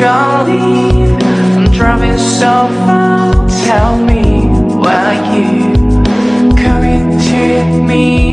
gonna leave. I'm driving so far. Tell me, when are you coming to me?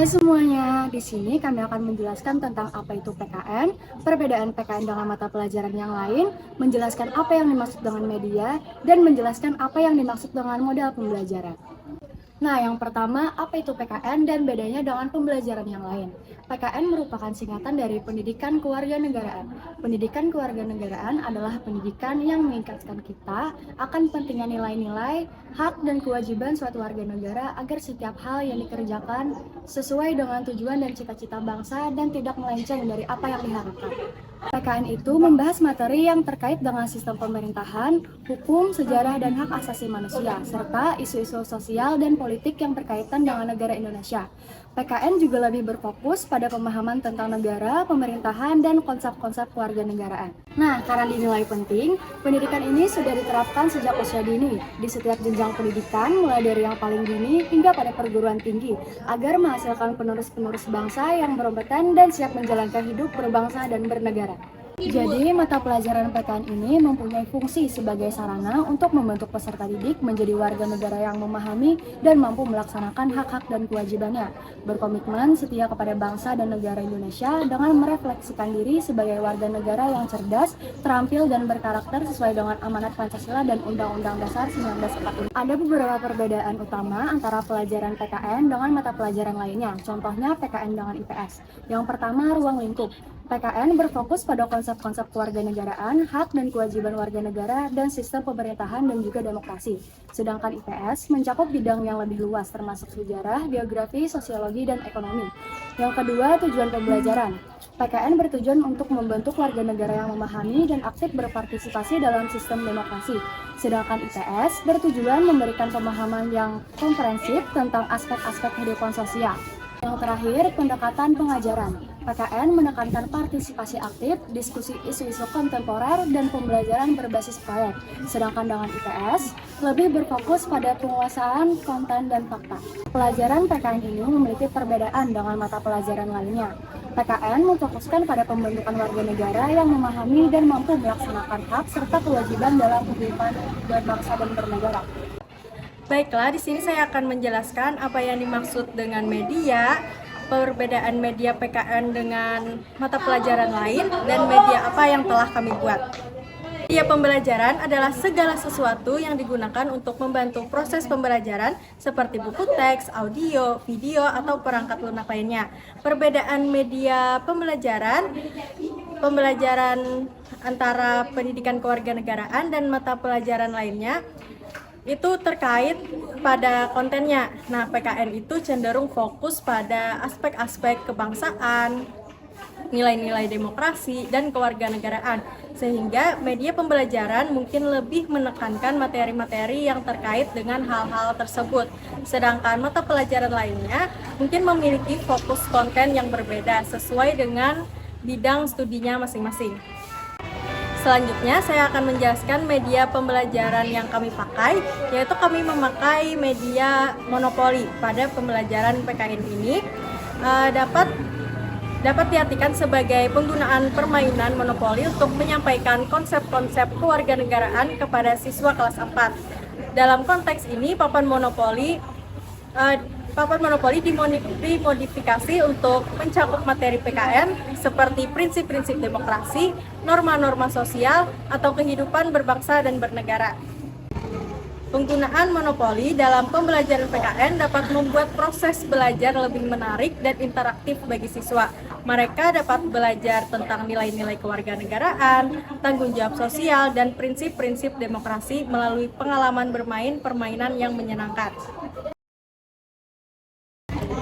Hai semuanya, di sini kami akan menjelaskan tentang apa itu PKN, perbedaan PKN dengan mata pelajaran yang lain, menjelaskan apa yang dimaksud dengan media, dan menjelaskan apa yang dimaksud dengan model pembelajaran. Nah, yang pertama, apa itu PKN dan bedanya dengan pembelajaran yang lain? PKN merupakan singkatan dari Pendidikan Kewarganegaraan. Pendidikan Kewarganegaraan adalah pendidikan yang mengingatkan kita akan pentingnya nilai-nilai, hak dan kewajiban suatu warga negara agar setiap hal yang dikerjakan sesuai dengan tujuan dan cita-cita bangsa dan tidak melenceng dari apa yang diharapkan. PKN itu membahas materi yang terkait dengan sistem pemerintahan, hukum, sejarah, dan hak asasi manusia, serta isu-isu sosial dan politik yang berkaitan dengan negara Indonesia. PKN juga lebih berfokus pada pemahaman tentang negara, pemerintahan, dan konsep-konsep kewarganegaraan. Nah, karena dinilai penting, pendidikan ini sudah diterapkan sejak usia dini, di setiap jenjang pendidikan, mulai dari yang paling dini hingga pada perguruan tinggi, agar menghasilkan penerus-penerus bangsa yang berkompeten dan siap menjalankan hidup berbangsa dan bernegara. Jadi, mata pelajaran PKN ini mempunyai fungsi sebagai sarana untuk membentuk peserta didik menjadi warga negara yang memahami dan mampu melaksanakan hak-hak dan kewajibannya, berkomitmen setia kepada bangsa dan negara Indonesia dengan merefleksikan diri sebagai warga negara yang cerdas, terampil, dan berkarakter sesuai dengan amanat Pancasila dan Undang-Undang Dasar 1945. Ada beberapa perbedaan utama antara pelajaran PKN dengan mata pelajaran lainnya, contohnya PKN dengan IPS. Yang pertama, ruang lingkup. PKN berfokus pada konsep-konsep kewarganegaraan, hak dan kewajiban warga negara, dan sistem pemerintahan dan juga demokrasi. Sedangkan IPS mencakup bidang yang lebih luas termasuk sejarah, geografi, sosiologi, dan ekonomi. Yang kedua, tujuan pembelajaran. PKN bertujuan untuk membentuk warga negara yang memahami dan aktif berpartisipasi dalam sistem demokrasi. Sedangkan IPS bertujuan memberikan pemahaman yang komprehensif tentang aspek-aspek kehidupan sosial. Yang terakhir, pendekatan pengajaran. PKN menekankan partisipasi aktif, diskusi isu-isu kontemporer, dan pembelajaran berbasis proyek. Sedangkan dengan IPS, lebih berfokus pada penguasaan konten dan fakta. Pelajaran PKN ini memiliki perbedaan dengan mata pelajaran lainnya. PKN memfokuskan pada pembentukan warga negara yang memahami dan mampu melaksanakan hak serta kewajiban dalam kehidupan berbangsa dan bernegara. Baiklah, di sini saya akan menjelaskan apa yang dimaksud dengan media, perbedaan media PKN dengan mata pelajaran lain, dan media apa yang telah kami buat. Media pembelajaran adalah segala sesuatu yang digunakan untuk membantu proses pembelajaran seperti buku teks, audio, video, atau perangkat lunak lainnya. Perbedaan media pembelajaran antara pendidikan kewarganegaraan dan mata pelajaran lainnya itu terkait pada kontennya. Nah, PKN itu cenderung fokus pada aspek-aspek kebangsaan, nilai-nilai demokrasi, dan kewarganegaraan. Sehingga media pembelajaran mungkin lebih menekankan materi-materi yang terkait dengan hal-hal tersebut. Sedangkan mata pelajaran lainnya mungkin memiliki fokus konten yang berbeda sesuai dengan bidang studinya masing-masing. Selanjutnya, saya akan menjelaskan media pembelajaran yang kami pakai, yaitu kami memakai media monopoli. Pada pembelajaran PKN ini dapat diartikan sebagai penggunaan permainan monopoli untuk menyampaikan konsep-konsep kewarganegaraan kepada siswa kelas 4. Dalam konteks ini, papan monopoli dimodifikasi untuk mencakup materi PKN seperti prinsip-prinsip demokrasi, norma-norma sosial, atau kehidupan berbangsa dan bernegara. Penggunaan monopoli dalam pembelajaran PKN dapat membuat proses belajar lebih menarik dan interaktif bagi siswa. Mereka dapat belajar tentang nilai-nilai kewarganegaraan, tanggung jawab sosial, dan prinsip-prinsip demokrasi melalui pengalaman bermain permainan yang menyenangkan.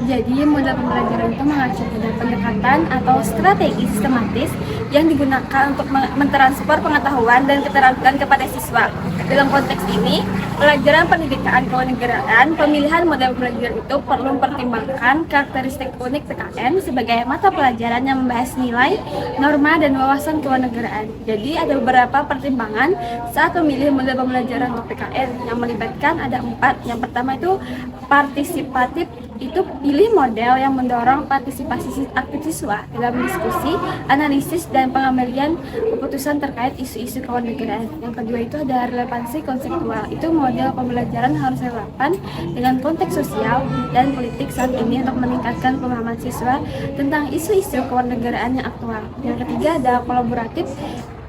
Jadi, model pembelajaran itu mengacu pada pendekatan atau strategi sistematis yang digunakan untuk mentransfer pengetahuan dan keterampilan kepada siswa. Dalam konteks ini, pelajaran pendidikan kewarganegaraan, pemilihan model pembelajaran itu perlu mempertimbangkan karakteristik unik PKN sebagai mata pelajaran yang membahas nilai, norma, dan wawasan kewarganegaraan. Jadi, ada beberapa pertimbangan saat memilih model pembelajaran untuk PKN yang melibatkan ada 4. Yang pertama itu partisipatif, itu pilih model yang mendorong partisipasi aktif siswa dalam diskusi, analisis, dan pengambilan keputusan terkait isu-isu kewarganegaraan. Yang kedua itu ada relevansi konseptual, itu model pembelajaran harus relevan dengan konteks sosial dan politik saat ini untuk meningkatkan pemahaman siswa tentang isu-isu kewarganegaraan yang aktual. Yang ketiga ada kolaboratif.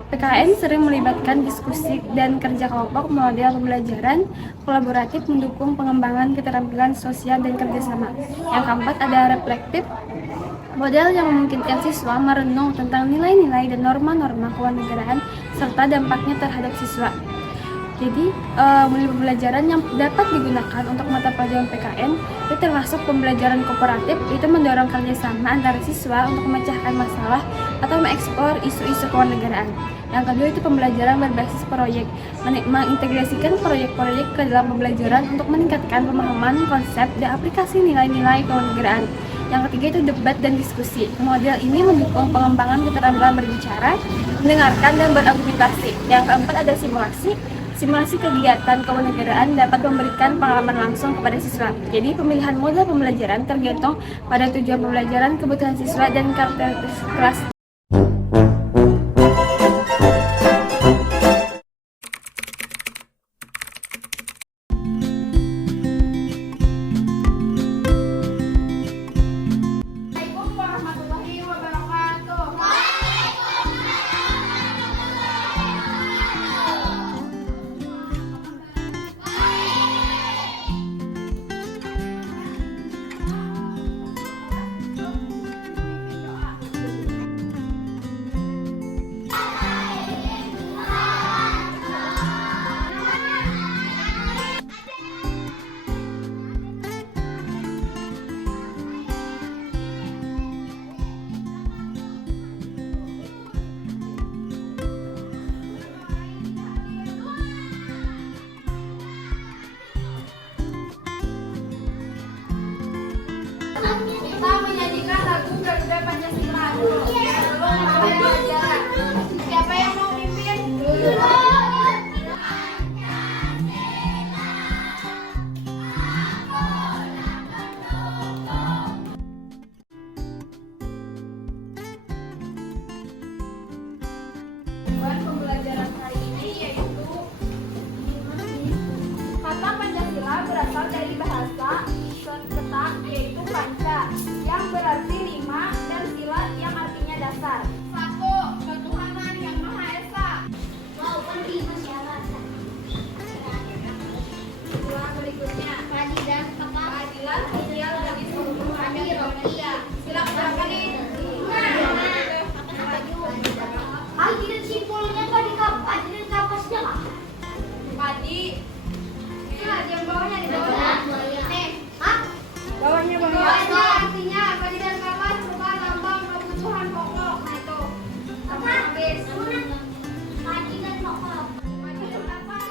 PKN sering melibatkan diskusi dan kerja kelompok. Model pembelajaran kolaboratif mendukung pengembangan keterampilan sosial dan kerjasama. Yang keempat ada reflektif, model yang memungkinkan siswa merenung tentang nilai-nilai dan norma-norma kewarganegaraan serta dampaknya terhadap siswa. Jadi, model pembelajaran yang dapat digunakan untuk mata pelajaran PKN itu termasuk pembelajaran kooperatif, itu mendorong kerjasama antara siswa untuk memecahkan masalah atau mengeksplor isu-isu kewarganegaraan. Yang kedua itu pembelajaran berbasis proyek, mengintegrasikan proyek-proyek ke dalam pembelajaran untuk meningkatkan pemahaman konsep dan aplikasi nilai-nilai kewarganegaraan. Yang ketiga itu debat dan diskusi. Model ini mendukung pengembangan keterampilan berbicara, mendengarkan, dan berargumentasi. Yang keempat ada simulasi. Simulasi kegiatan kewarganegaraan dapat memberikan pengalaman langsung kepada siswa. Jadi pemilihan model pembelajaran tergantung pada tujuan pembelajaran, kebutuhan siswa, dan karakteristik kelas. Siapa yang mau pimpin? Tujuan pembelajaran hari ini yaitu kata Pancasila berasal dari bahasa Sanskerta yaitu panca yang berarti lima dan sila yang artinya dasar. Satu, ketuhanan yang Maha Esa. Walaupun di masyarakat. Tujuan berikutnya Keadilan apa? keadilan sosial bagi seluruh rakyat Indonesia. Silakan berapa nih? Adilan simpulnya nggak di adilan kapasnya lah. Padi. Yang bawahnya di bawahnya. Nih. Hah? Bawahnya Bawahnya artinya padi dan kapas merupakan lambang kebutuhan pokok. Nah itu. Apa? Habis. Adilan pokok. Padi dan kapas.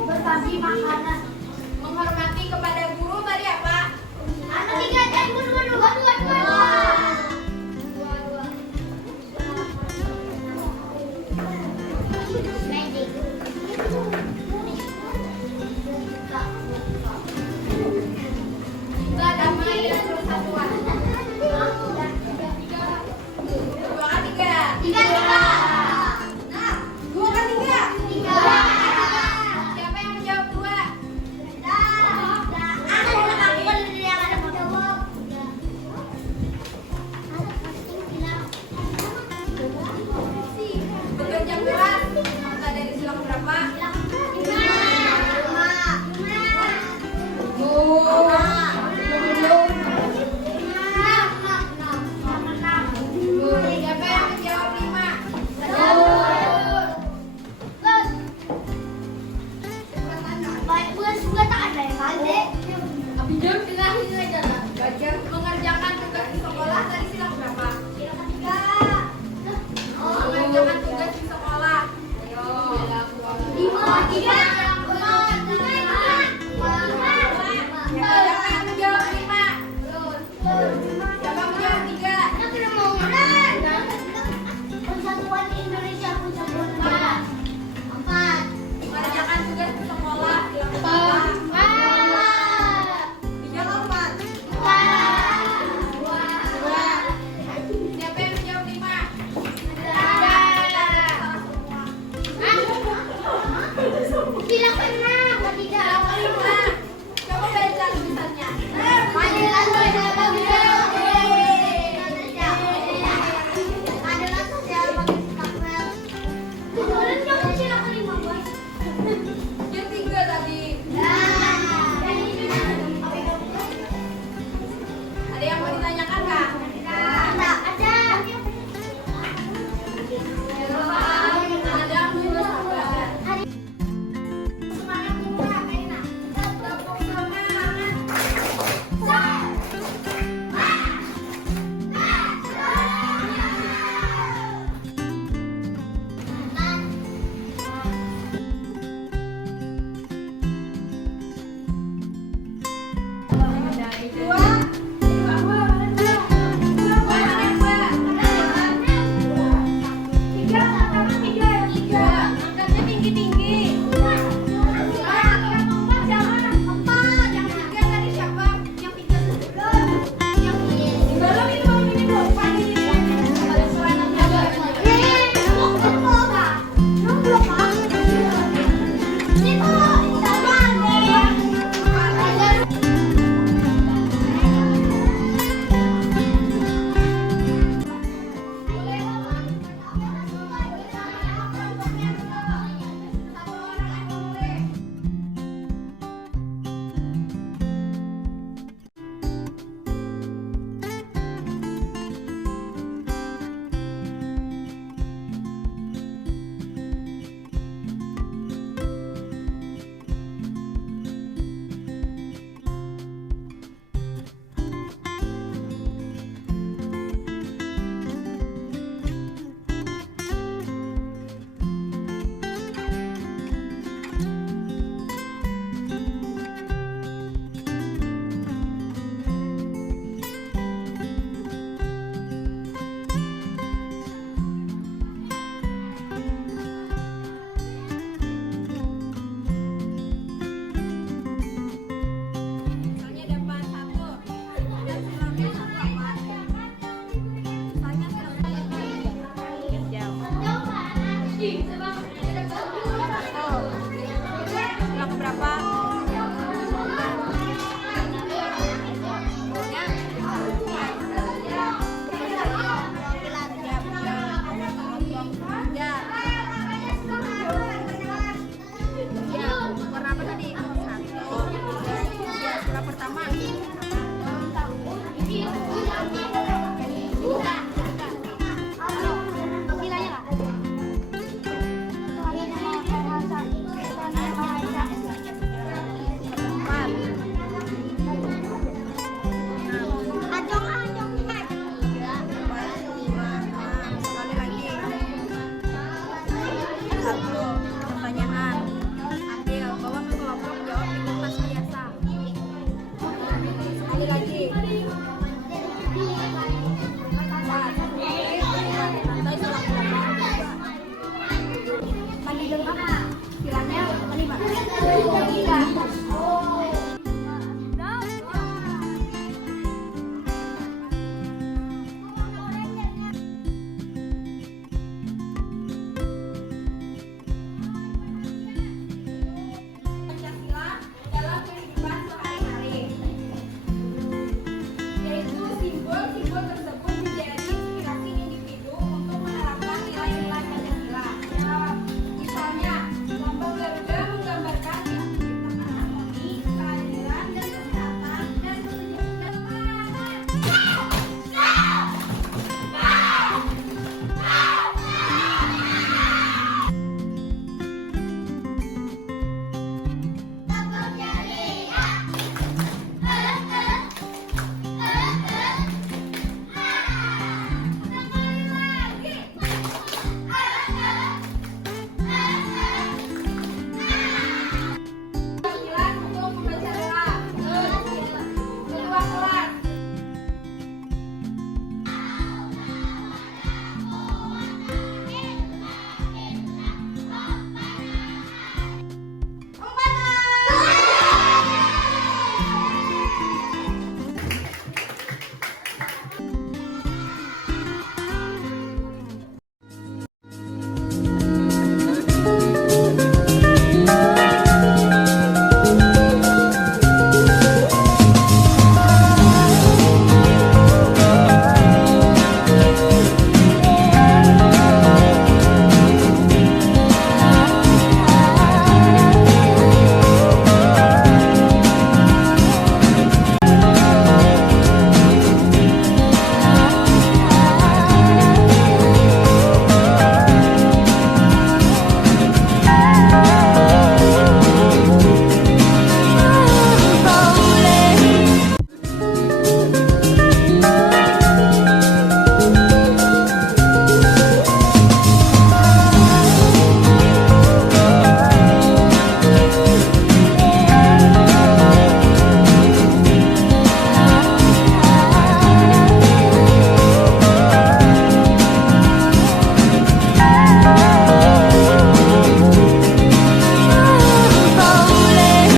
Berbagi makanan. Menghormati kepada guru tadi apa? Anak tiga dan dua. Magic. Tiga damai dan persatuan. Dua kan tiga. Tiga. Nah, dua kan tiga. Tiga. Siapa yang menjawab dua? Bekerja keras. Kita dari silang berapa? Siapa yang menjawab lima? Belajar mengerjakan tugas di sekolah tadi silang berapa? Mengerjakan tugas di sekolah. Ayo. Tiga.